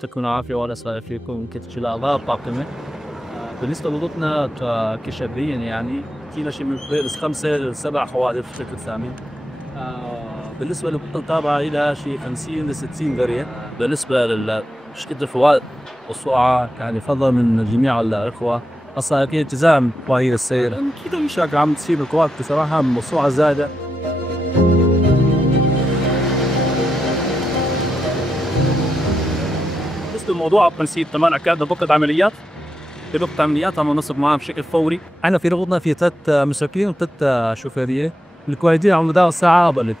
يعطيكم العافية وأنا سعيد فيكم كنت الآباء طاقمة. بالنسبة لوظيفتنا كشابين يعني فينا شي من بس 5 ل7 حوادث بشكل ثابت. بالنسبة للخطة تابعة إلى شي 50 ل60 قرية. بالنسبة لمشكلة الفوائد والسرعة يعني يفضل من جميع الإخوة أصلا في التزام بقوانين السير. أكيد مشاكل عم تصير بالقوات بصراحة من السرعة الزايدة. بالنسبة لموضوع التنسيق كمان أكاد بوقت عمليات بوقت عمليات عم ننسق معهم بشكل فوري. احنا في رغبتنا في 3 مساكين و3 شوفيرية الكواليتي على مدار ساعة قبل